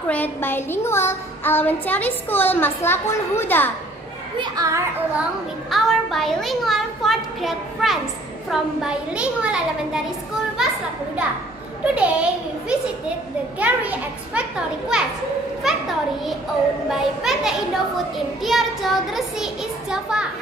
grade bilingual elementary school MASLAKUL HUDA. We are along with our bilingual 4th grade friends from bilingual elementary school MASLAKUL HUDA. Today we visited the Gery X Factory Quest, factory owned by PT Indofood in Diarjo, Gery, East Java.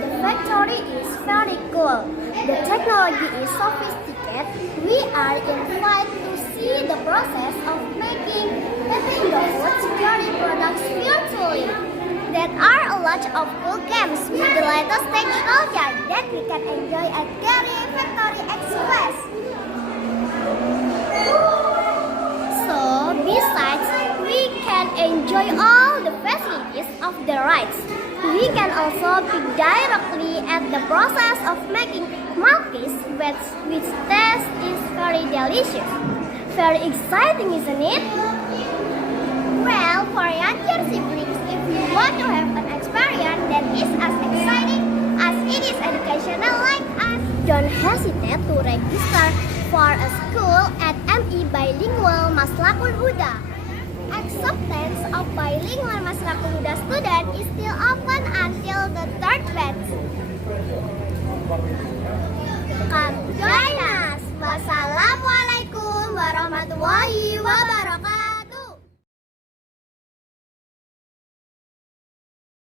The factory is very cool. The technology is sophisticated. We are invited to see the process of making PT Indofood's Gery products virtually. There are a lot of cool games with the latest technology that we can enjoy at Gery Factory Express. So, besides, we can enjoy all the facilities of the rides. We can also pick directly at the process of making Maltese, which taste is very delicious. Very exciting, isn't it? Well, for younger siblings, if you want to have an experience that is as exciting as it is educational like us, don't hesitate to register for a school at MI Bilingual MASLAKUL HUDA. Acceptance of bilingual MASLAKUL HUDA student is still open until the 3rd batch. Come join us. Wassalamualaikum warahmatullahi wabarakatuh.